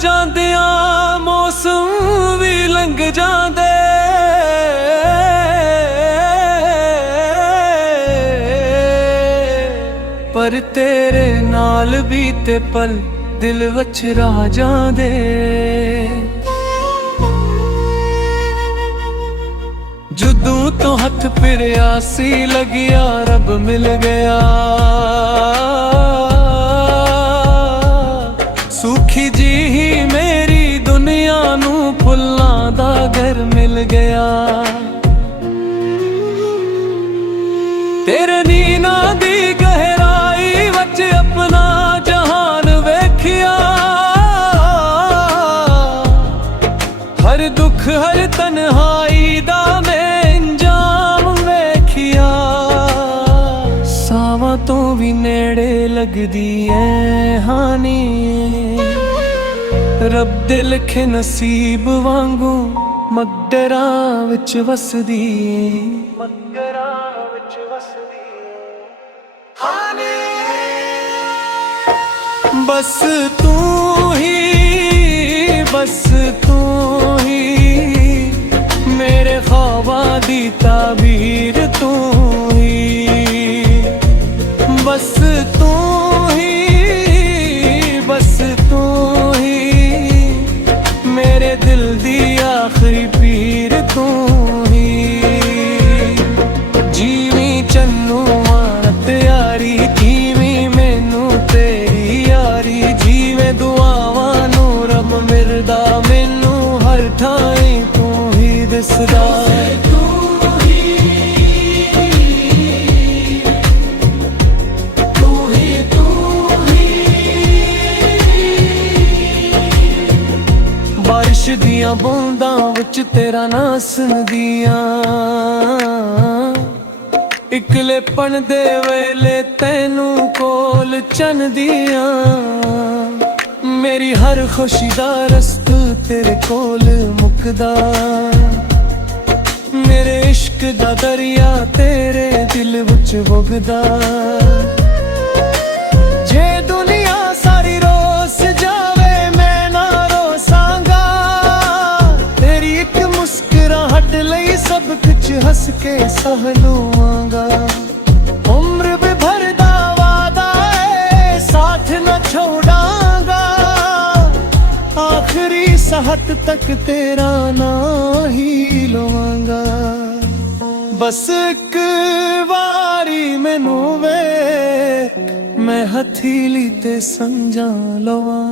ਜਾਂਦਿਆਂ ਮੌਸਮ ਵੀ ਲੰਘ ਜਾਂਦੇ, ਪਰ ਤੇਰੇ ਨਾਲ ਬੀਤੇ ਪਲ ਦਿਲ ਵਿੱਚ ਰਹਿ ਜਾਂਦੇ। ਜਦੋਂ ਤੋਂ ਹੱਥ ਫਿਰਿਆ ਸੀ ਲੱਗਿਆ ਰੱਬ ਮਿਲ ਗਿਆ, ਸੁਖੀ ਜੀ ਹੀ ਮੇਰੀ ਦੁਨੀਆ ਨੂੰ ਫੁੱਲਾਂ ਦਾ ਘਰ ਮਿਲ ਗਿਆ। ਤੇਰੇ ਨੀਨਾਂ ਦੀ ਗਹਿਰਾਈ ਵਿੱਚ ਆਪਣਾ ਜਹਾਨ ਵੇਖਿਆ, ਹਰ ਦੁੱਖ ਹਰ ਤਨਹਾਈ ਦਾ ਮੈਂ ਇੰਜਾਮ ਵੇਖਿਆ। ਸਾਵਾਂ ਤੋਂ ਵੀ ਨੇੜੇ ਲੱਗਦੀ ਐ ਹਾਨੀ, ਰੱਬ ਦੇ ਲਿਖੇ ਨਸੀਬ ਵਾਂਗੂ ਮਗਰਾਂ ਵਿੱਚ ਵਸਦੀ, ਮਗਰਾਂ ਵਿੱਚ ਵਸਦੀ ਹਾਨੀ। ਬਸ ਤੂੰ ਹੀ, ਬਸ ਤੂੰ ਹੀ ਮੇਰੇ ख्वाबां दी ताबीर तू ही, बस तू ही, बस तू ही मेरे दिल दी आखिरी पीर तू ही। जीवी चन्नू मानत यारी कीवी मैनू तेरी यारी, जीवे दुआवां नू रब मिलदा मैनू हर ठाई तू ही दिसदा। बारिश दियां बूंदां विच तेरा नां सुनदियां, इकलेपन दे वेले तैनू कोल चनदियां। मेरी हर खुशी दा रस्त तेरे कोल मुकदा, मेरे इश्क दा दरिया तेरे दिल विच वगदा। जे दुनिया सारी रोस जावे मैं ना रोसांगा, तेरी एक मुस्कुराहट लई सब कुछ हंस के सह लूंगा। उम्र भी भर दा वादा है साथ न छोड़ांगा, आखिरी साहत तक तेरा ना ही लवांगा। बस एक वारी मैनू वे मैं हथेली ते समझा लवा,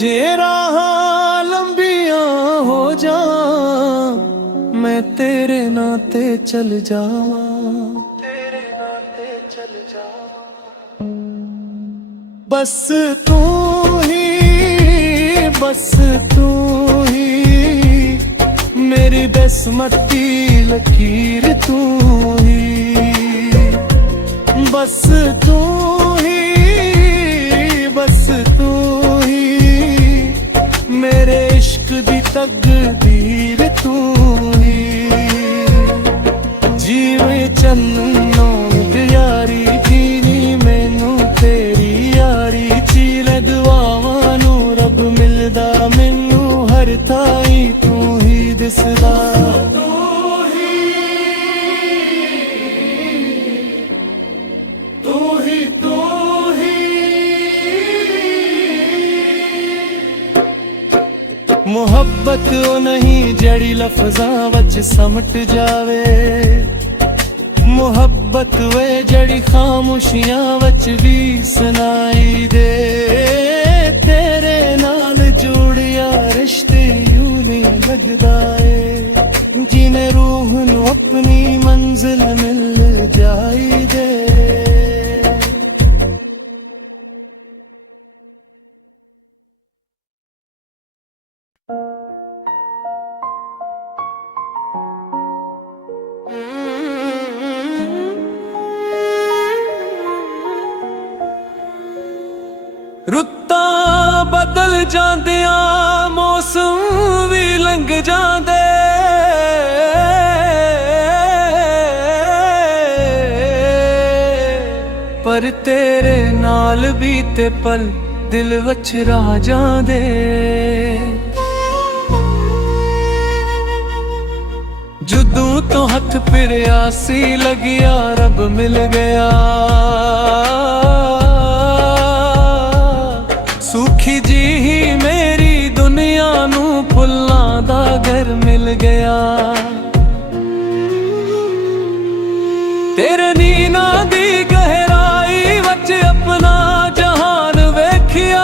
जे राहां लंबियां हो जा मैं तेरे नाते चल जावां, तेरे नाते चल जावां। बस तू ही, बस तू ही मेरी बेसमती लकीर तू ही, बस तू ही, बस तू ही मेरे इश्क दी तकदीर तू ही। जीवे चन्नो यारी जीनी मैनू तेरी यारी, चीले दुआवां नू रब मिलदा मैनू हर थाई तू ही दिसदा। मुहब्बत ओ नहीं जड़ी लफ्ज़ां वच समट जावे, मुहब्बत वे जड़ी खामोशियां वच भी सुनाई दे। तेरे नाल जोड़िया रिश्ते यूं नहीं लगदा है, जिन्हें रूह नू अपनी मंजिल मिल जाई दे। रुत्तां बदल जांदियां मौसम भी लंघ जांदे, पर तेरे नाल बीते पल ਦਿਲ ਵਿੱਚ ਰਾਜਾਂ ਦੇ। ਜਦੋਂ ਤੋਂ ਹੱਥ ਫਿਰਿਆ ਸੀ ਲੱਗਿਆ ਰੱਬ ਮਿਲ ਗਿਆ। ਸੁਖੀ ਜੀ ਹੀ ਮੇਰੀ ਦੁਨੀਆ ਨੂੰ ਫੁੱਲਾਂ ਦਾ ਘਰ ਮਿਲ ਗਿਆ। ਤੇਰੇ ਨੀਨਾਂ ਦੀ ਗਹਿਰਾਈ ਵਿੱਚ ਆਪਣਾ ਜਹਾਨ ਵੇਖਿਆ।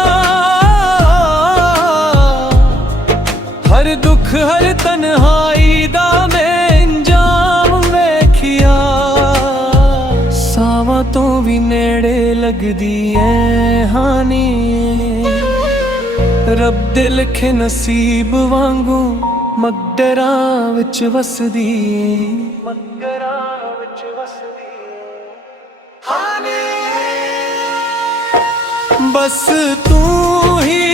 ਹਰ ਦੁੱਖ ਹਰ ਤਨਹਾਈ ਦਾ ਮੈਂ ਇੰਜਾਮ ਵੇਖਿਆ। ਸਾਵਾਂ ਤੋਂ ਵੀ ਨੇੜੇ ਲੱਗਦੀ ਐ ਹਾਨੀ, ਰੱਬ ਦੇ ਲਿਖੇ ਨਸੀਬ ਵਾਂਗੂ ਮਗਰਾਂ ਵਿੱਚ ਵਸਦੀ। बस तू ही,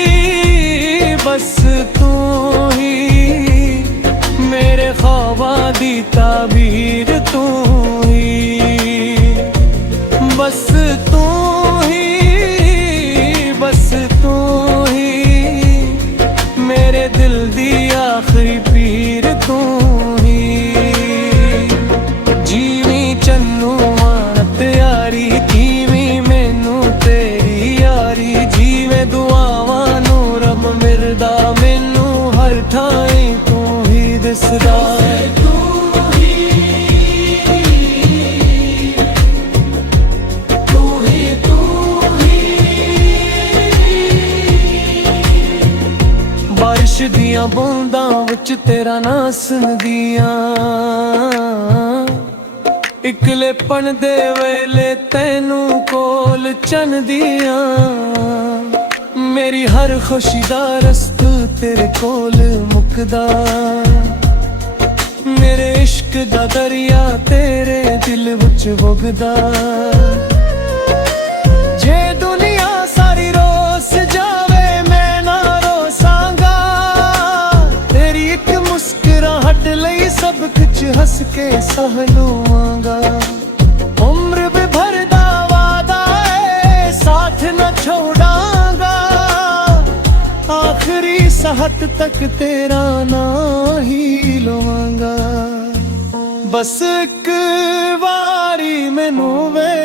बस तू ही मेरे ख्वाबां दी ताबीर तू ही। बस तू ही, बस तू ही मेरे दिल दी आखिरी पीर तू ही। जीवी चन्नू मानत यारी कीवी मैनू तेरी यारी। जीवे दुआवां नू रब मिलदा मैनू हर थाई तू ही दिसदा। बारिश दियां बूंदां विच तेरा नां सुनदियां। इकलेपन दे वेले तैनू कोल चन्दियां। मेरी हर खुशी दा रस्त तेरे कोल मुकदा। मेरे इश्क दा दरिया तेरे दिल विच वगदा। जे दुनिया सारी रोस जावे मैं ना रोसांगा। तेरी एक मुस्कुराहट लई सब कुछ हंस के सह लूंगा। उम्र भी भर दा वादा है साथ न छोड़ांगा। आखिरी साहत तक तेरा ना ही लवांगा। बस एक वारी मैनू वे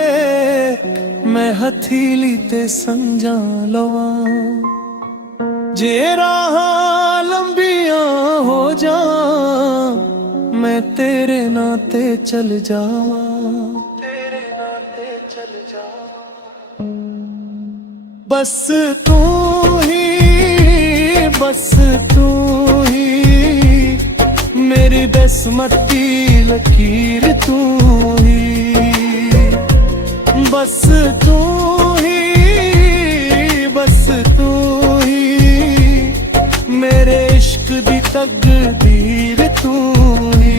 मैं हथीली ते समझा लवां। जे राहां लंबियां हो जा मैं तेरे नाते चल जावां। तेरे नाते चल जावां। बस तू ही, बस तू ही मेरी बसमती लकीर तू ही। बस तू ही, बस तू ही मेरे इश्क दी तकदीर तू ही।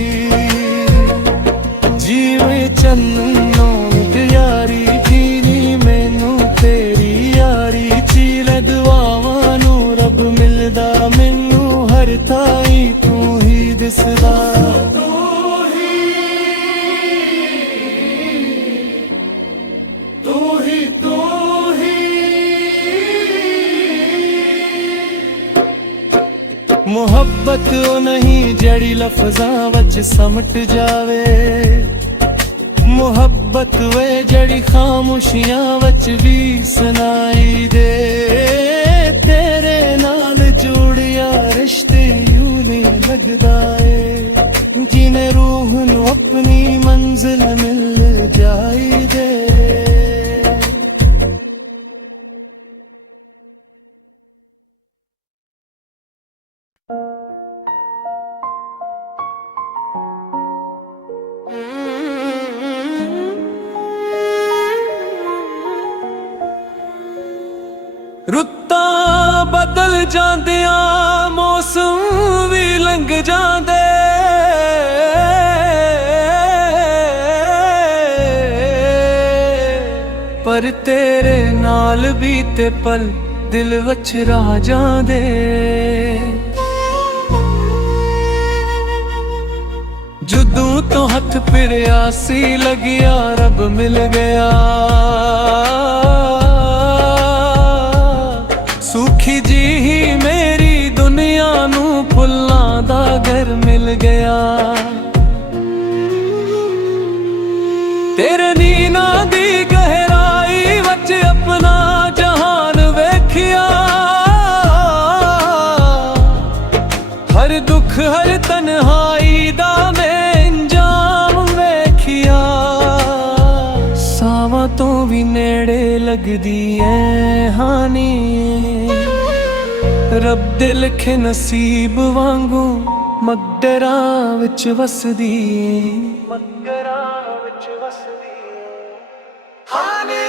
जीवे चन्नो यारी जीनी मैनू तेरी यारी। चीले दुआवां नू रब मिलदा मैनू हर थाई तू ही दिसदा। मोहब्बत ओ नहीं जड़ी लफ्ज़ां वच समट जावे। मोहब्बत वे जड़ी खामोशियां वच भी सुनाई दे। तेरे नाल जोड़िया रिश्ते यूं नहीं लगदा है जिन्हें रूह नू अपनी मंजिल मिल जाई दे। रुत्तां बदल जांदियां मौसम भी लंघ जांदे। पर तेरे नाल बीते पल दिल विच राजां दे। जदों तो हथ फिरिया सी लगिया रब मिल गया। ਗਿਆ। ਤੇਰੇ ਨੀਨਾਂ ਦੀ ਗਹਿਰਾਈ ਵਿੱਚ ਆਪਣਾ ਜਹਾਨ ਵੇਖਿਆ। ਹਰ ਦੁੱਖ ਹਰ ਤਨਹਾਈ ਦਾ ਮੈਂ ਇੰਜਾਮ ਵੇਖਿਆ। ਸਾਵਾਂ ਤੋਂ ਵੀ ਨੇੜੇ ਲੱਗਦੀ ਐ ਹਾਨੀ, ਰੱਬ ਦੇ ਲਿਖੇ ਨਸੀਬ ਵਾਂਗੂ ਮੱਗਰਾਂ ਵਿੱਚ ਵਸਦੀ, ਮੱਗਰਾਂ ਵਿੱਚ ਵਸਦੀ ਹਾਨੀ।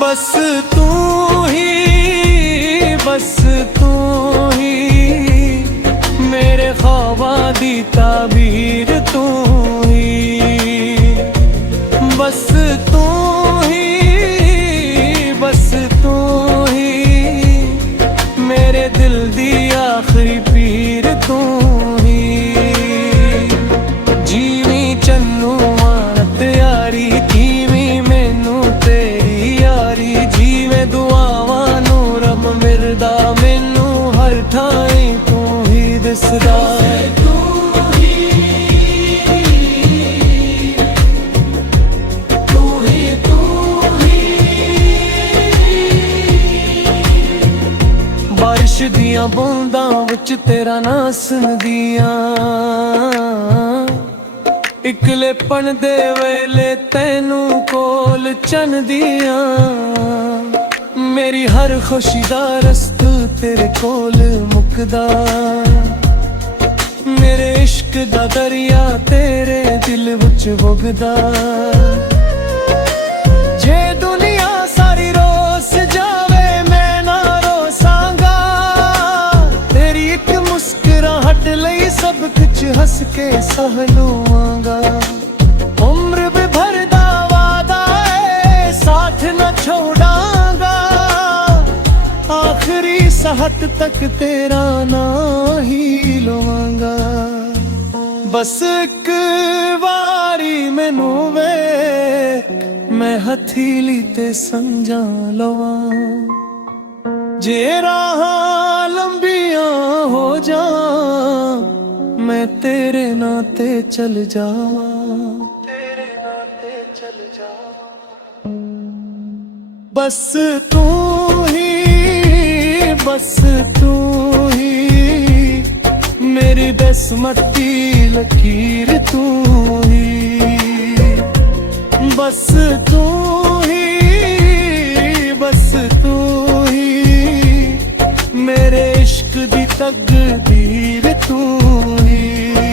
ਬਸ ਤੂੰ ਹੀ, ਬਸ ਤੂੰ ਹੀ, ਮੇਰੇ ਖ਼ਵਾਬਾਂ ਦੀ ਤਾਬੀਰ ਤੂੰ ਹੀ। ਬਸ ਤੂੰ ਹੀ, ਬਸ ਤੂੰ ਹੀ, ਮੇਰੇ ਦਿਲ ਦੀ ਆਖਰੀ ਪੀਰ ਤੂੰ ਹੀ। ਜੀਵੀਂ ਚੰਨੂ ਮਾਨਤ ਯਾਰੀ, ਜੀਵੀਂ ਮੈਨੂੰ ਤੇਰੀ ਯਾਰੀ। ਜੀਵੇਂ ਦੁਆਵਾਂ ਨੂੰ ਰੱਬ ਮਿਲਦਾ, ਮੈਨੂੰ ਹਰ ਥਾਈਂ ਤੂੰ ਹੀ ਦਿਸਦਾ। ਬਾਰਿਸ਼ ਦੀਆਂ ਬੂੰਦਾਂ ਵਿੱਚ ਤੇਰਾ ਨਾਂ ਸੁਣਦੀਆਂ, ਇਕਲੇਪਣ ਦੇ ਵੇਲੇ ਤੈਨੂੰ ਕੋਲ ਚੰਨਦੀਆਂ। ਮੇਰੀ ਹਰ ਖੁਸ਼ੀ ਦਾ ਰਸਤਾ ਤੇਰੇ ਕੋਲ ਮੁੱਕਦਾ, ਮੇਰੇ ਇਸ਼ਕ ਦਾ ਦਰਿਆ ਤੇਰੇ ਦਿਲ ਵਿੱਚ ਵਗਦਾ। ਜੇ ਦੁਨੀਆ ਸਾਰੀ ਰੋਸ ਜਾਵੇ ਮੈਂ ਨਾ ਰੋਸਾਂਗਾ, ਤੇਰੀ ਇੱਕ ਮੁਸਕਰਾਹਟ ਲਈ ਸਭ ਕੁਝ ਹੱਸ ਕੇ ਸਹ ਲਵਾਂਗਾ। ਉਮਰ ਭਰ ਦਾ ਵਾਦਾ ਏ ਸਾਥ ਨਾ ਛੋੜਾਂਗਾ, ਆਖਰੀ ਸਾਹਤ ਤੱਕ ਤੇਰਾ ਨਾਂ ਹੀ ਲਵਾਂਗਾ। ਬਸ ਇੱਕ ਵਾਰੀ ਮੈਨੂੰ ਵੇ, ਮੈਂ ਹਥੇਲੀ ਤੇ ਸਮਝਾ ਲਵਾਂ। ਜੇ ਰਾਹਾਂ ਲੰਬੀਆਂ ਹੋ ਜਾ, ਮੈਂ ਤੇਰੇ ਨਾਂ ਤੇ ਚਲ ਜਾਵਾਂ, ਤੇਰੇ ਨਾਂ ਤੇ ਚਲ ਜਾਵਾਂ। ਬਸ ਤੂੰ ਹੀ, ਬਸ ਤੂੰ ਹੀ, ਮੇਰੀ ਬਸਮਤੀ ਲਕੀਰ ਤੂੰ ਹੀ। ਬਸ ਤੂੰ ਹੀ, ਬਸ ਤੂੰ ਹੀ, ਮੇਰੇ ਇਸ਼ਕ ਦੀ ਤਕਦੀਰ ਤੂੰ ਹੀ।